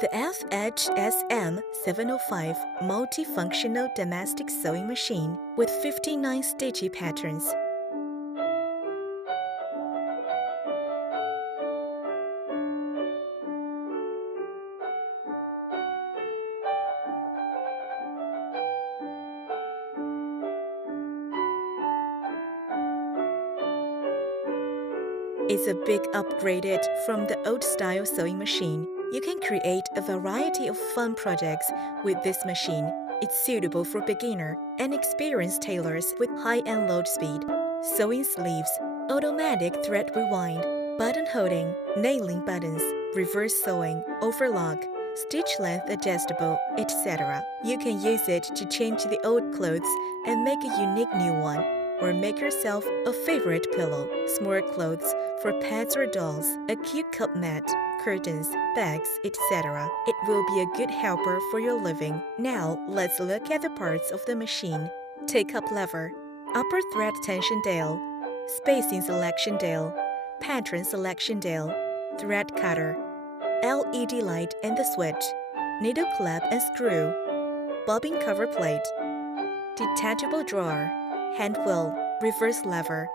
The FHSM 705 multifunctional domestic sewing machine with 59 stitchy patterns. It's a big upgraded from the old-style sewing machine. You can create a variety of fun projects with this machine. It's suitable for beginner and experienced tailors with high and low speed. Sewing sleeves, automatic thread rewind, button holding, nailing buttons, reverse sewing, overlock, stitch length adjustable, etc. You can use it to change the old clothes and make a unique new one, or make yourself a favorite pillow, smart clothes for pets or dolls, a cute cup mat, curtains, bags, etc. It will be a good helper for your living. Now, let's look at the parts of the machine. Take-up lever, upper thread tension dial, spacing selection dial, pattern selection dial, thread cutter, LED light and the switch, needle clamp and screw, bobbin cover plate, detachable drawer, hand wheel, reverse lever,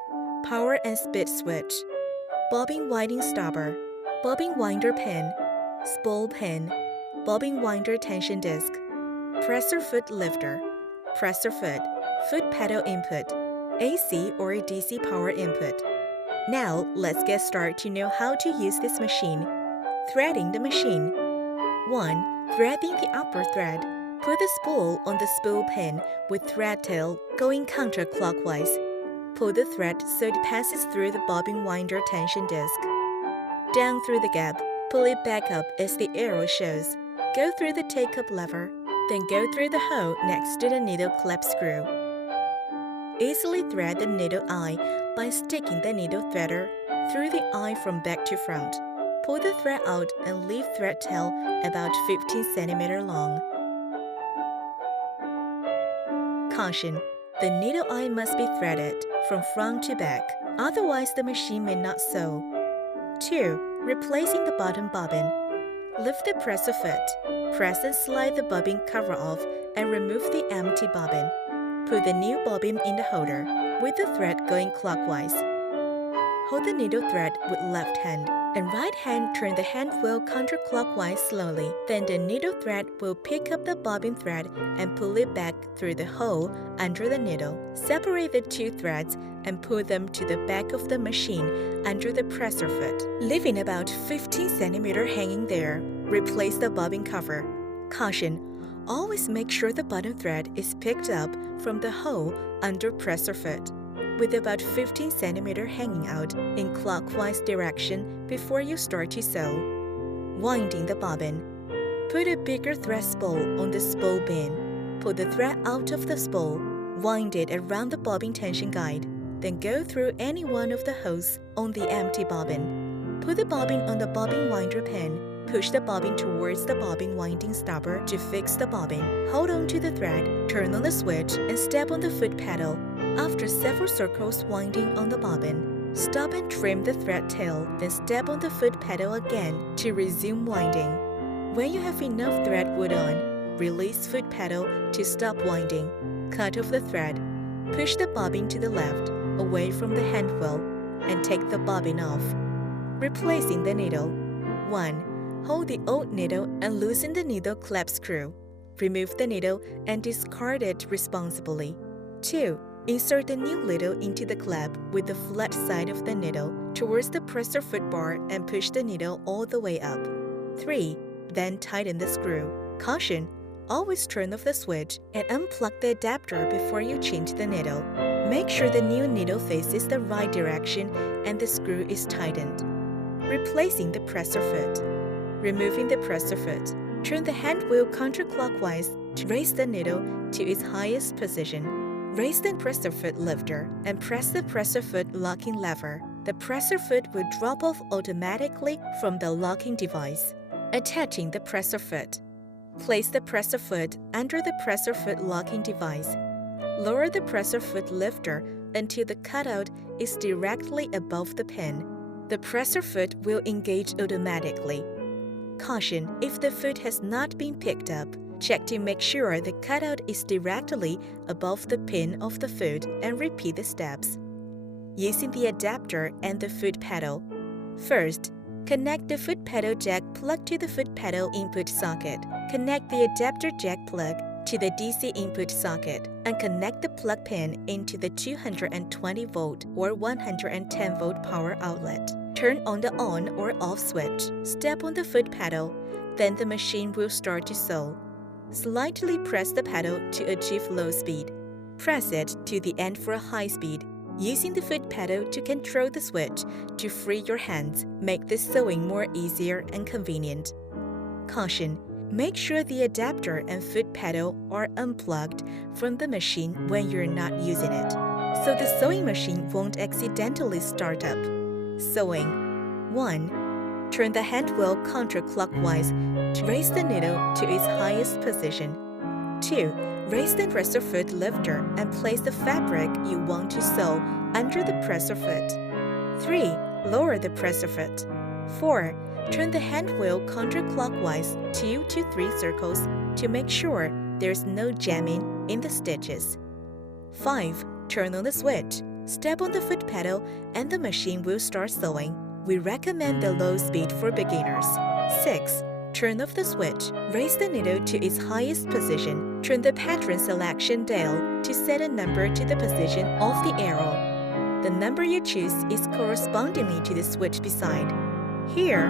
power and speed switch, bobbin winding stopper, bobbin winder pin, spool pin, bobbin winder tension disc, presser foot lifter, presser foot, foot pedal input, AC or DC power input. Now, let's get started to know how to use this machine. Threading the machine. 1. Threading the upper thread. Put the spool on the spool pin with thread tail going counterclockwise. Pull the thread so it passes through the bobbin winder tension disc. Down through the gap, pull it back up as the arrow shows. Go through the take-up lever, then go through the hole next to the needle clamp screw. Easily thread the needle eye by sticking the needle threader through the eye from back to front. Pull the thread out and leave thread tail about 15 cm long. Caution: the needle eye must be threaded from front to back, otherwise the machine may not sew. 2. Replacing the bottom bobbin. Lift the presser foot. Press and slide the bobbin cover off and remove the empty bobbin. Put the new bobbin in the holder, with the thread going clockwise. Hold the needle thread with left hand, and right hand turn the hand wheel counterclockwise slowly. Then the needle thread will pick up the bobbin thread and pull it back through the hole under the needle. Separate the two threads and pull them to the back of the machine under the presser foot, leaving about 15 cm hanging there. Replace the bobbin cover. Caution: always make sure the bottom thread is picked up from the hole under presser foot, with about 15 cm hanging out in clockwise direction before you start to sew. Winding the bobbin. Put a bigger thread spool on the spool bin. Pull the thread out of the spool. Wind it around the bobbin tension guide. Then go through any one of the holes on the empty bobbin. Put the bobbin on the bobbin winder pin. Push the bobbin towards the bobbin winding stopper to fix the bobbin. Hold on to the thread, turn on the switch, and step on the foot pedal. After several circles winding on the bobbin, stop and trim the thread tail, then step on the foot pedal again to resume winding. When you have enough thread wood on, release foot pedal to stop winding. Cut off the thread. Push the bobbin to the left, away from the hand wheel, and take the bobbin off. Replacing the needle. 1. Hold the old needle and loosen the needle clamp screw. Remove the needle and discard it responsibly. 2. Insert the new needle into the clamp with the flat side of the needle towards the presser foot bar and push the needle all the way up. 3. Then tighten the screw. Caution: always turn off the switch and unplug the adapter before you change the needle. Make sure the new needle faces the right direction and the screw is tightened. Replacing the presser foot. Removing the presser foot. Turn the hand wheel counterclockwise to raise the needle to its highest position. Raise the presser foot lifter and press the presser foot locking lever. The presser foot will drop off automatically from the locking device. Attaching the presser foot. Place the presser foot under the presser foot locking device. Lower the presser foot lifter until the cutout is directly above the pin. The presser foot will engage automatically. Caution: if the foot has not been picked up, check to make sure the cutout is directly above the pin of the foot and repeat the steps. Using the adapter and the foot pedal. First, connect the foot pedal jack plug to the foot pedal input socket. Connect the adapter jack plug to the DC input socket and connect the plug pin into the 220 volt or 110 volt power outlet. Turn on the on or off switch. Step on the foot pedal, then the machine will start to sew. Slightly press the pedal to achieve low speed. Press it to the end for a high speed. Using the foot pedal to control the switch to free your hands, make the sewing more easier and convenient. Caution: make sure the adapter and foot pedal are unplugged from the machine when you're not using it, so the sewing machine won't accidentally start up. Sewing. 1. Turn the hand wheel counterclockwise to raise the needle to its highest position. 2. Raise the presser foot lifter and place the fabric you want to sew under the presser foot. 3. Lower the presser foot. 4. Turn the hand wheel counterclockwise 2 to 3 circles to make sure there's no jamming in the stitches. 5. Turn on the switch. Step on the foot pedal and the machine will start sewing. We recommend the low speed for beginners. 6. Turn off the switch. Raise the needle to its highest position. Turn the pattern selection dial to set a number to the position of the arrow. The number you choose is correspondingly to the switch beside. Here,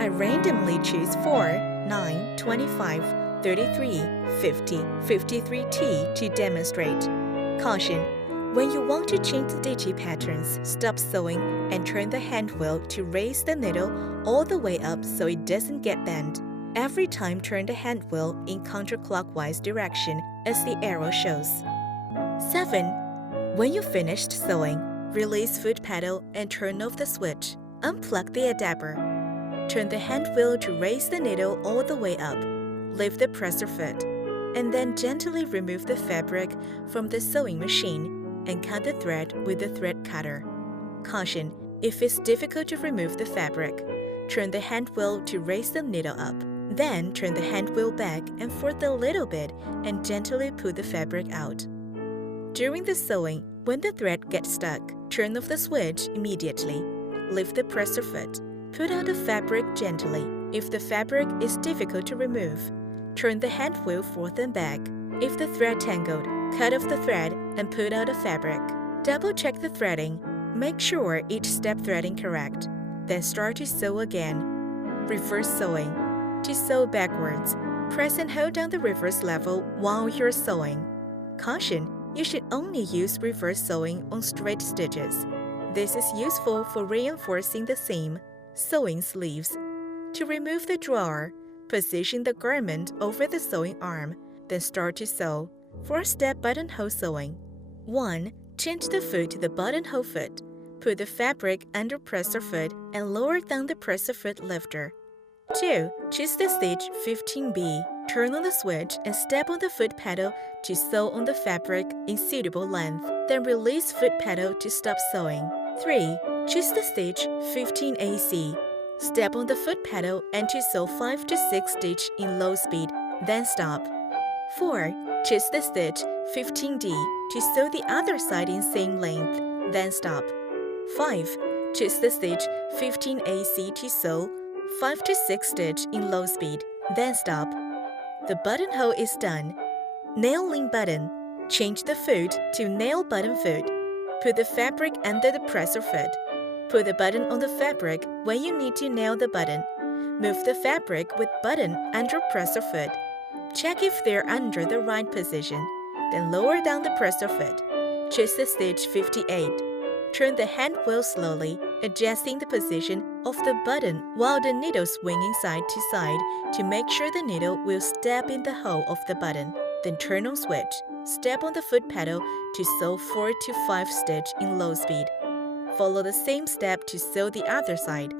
I randomly choose 4, 9, 25, 33, 50, 53T to demonstrate. Caution: when you want to change the stitching patterns, stop sewing and turn the hand wheel to raise the needle all the way up so it doesn't get bent. Every time turn the hand wheel in counterclockwise direction as the arrow shows. 7. When you finished sewing, release foot pedal and turn off the switch. Unplug the adapter. Turn the hand wheel to raise the needle all the way up. Lift the presser foot, and then gently remove the fabric from the sewing machine and cut the thread with the thread cutter. Caution: if it's difficult to remove the fabric, turn the hand wheel to raise the needle up. Then turn the hand wheel back and forth a little bit and gently pull the fabric out. During the sewing, when the thread gets stuck, turn off the switch immediately. Lift the presser foot. Put out the fabric gently. If the fabric is difficult to remove, turn the hand wheel forth and back. If the thread tangled, cut off the thread and put out the fabric. Double-check the threading. Make sure each step threading correct. Then start to sew again. Reverse sewing. To sew backwards, press and hold down the reverse level while you're sewing. Caution: you should only use reverse sewing on straight stitches. This is useful for reinforcing the seam. Sewing sleeves. To remove the drawer, position the garment over the sewing arm, then start to sew. 4-step buttonhole sewing. 1. Change the foot to the buttonhole foot. Put the fabric under presser foot and lower down the presser foot lifter. 2. Choose the stitch 15B. Turn on the switch and step on the foot pedal to sew on the fabric in suitable length. Then release foot pedal to stop sewing. 3. Choose the stitch 15AC. Step on the foot pedal and to sew 5 to 6 stitch in low speed, then stop. 4. Choose the stitch 15D to sew the other side in same length, then stop. 5. Choose the stitch 15AC to sew 5 to 6 stitch in low speed, then stop. The buttonhole is done. Nailing button. Change the foot to nail button foot. Put the fabric under the presser foot. Put the button on the fabric when you need to nail the button. Move the fabric with button under presser foot. Check if they're under the right position. Then lower down the presser foot. Choose the stitch 58. Turn the hand wheel slowly, adjusting the position of the button while the needle swinging side to side to make sure the needle will step in the hole of the button. Then turn on switch. Step on the foot pedal to sew 4 to 5 stitch in low speed. Follow the same step to sew the other side.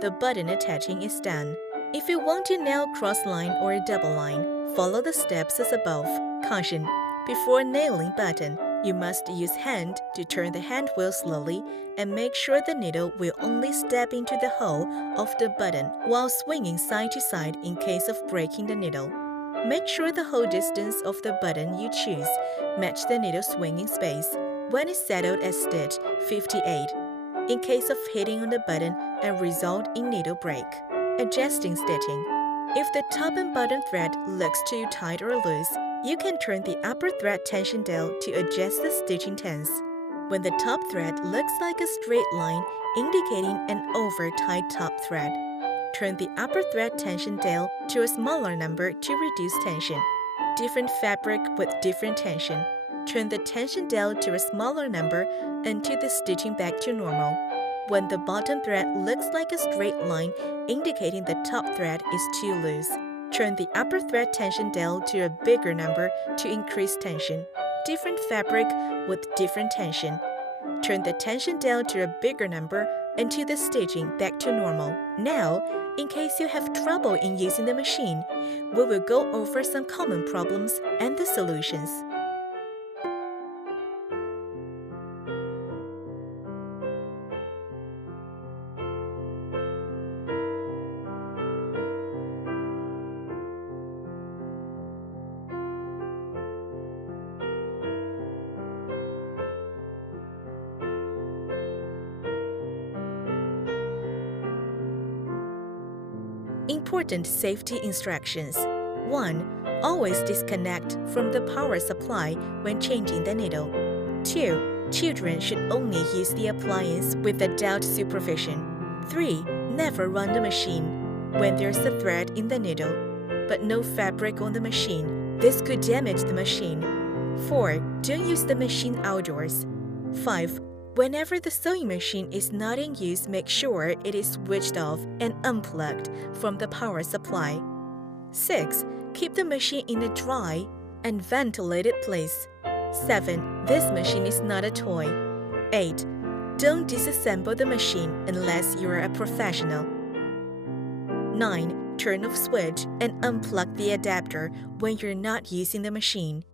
The button attaching is done. If you want to nail cross line or double line, follow the steps as above. Caution: before nailing button, You must use hand to turn the hand wheel slowly and make sure the needle will only step into the hole of the button while swinging side to side in case of breaking the needle. Make sure the hole distance of the button you choose match the needle swinging space when it's settled at stitch 58, in case of hitting on the button and result in needle break. Adjusting stitching. If the top and bottom thread looks too tight or loose, you can turn the upper thread tension dial to adjust the stitching tense. When the top thread looks like a straight line indicating an over-tight top thread, turn the upper thread tension dial to a smaller number to reduce tension. Different fabric with different tension. Turn the tension dial to a smaller number until the stitching back to normal. When the bottom thread looks like a straight line indicating the top thread is too loose, turn the upper thread tension dial to a bigger number to increase tension. Different fabric with different tension. Turn the tension dial to a bigger number until the stitching back to normal. Now, in case you have trouble in using the machine, we will go over some common problems and the solutions. Important safety instructions. 1. Always disconnect from the power supply when changing the needle. 2. Children should only use the appliance with adult supervision. 3. Never run the machine when there's a thread in the needle, but no fabric on the machine. This could damage the machine. 4. Don't use the machine outdoors. 5. Whenever the sewing machine is not in use, make sure it is switched off and unplugged from the power supply. 6. Keep the machine in a dry and ventilated place. 7. This machine is not a toy. 8. Don't disassemble the machine unless you are a professional. 9. Turn off switch and unplug the adapter when you're not using the machine.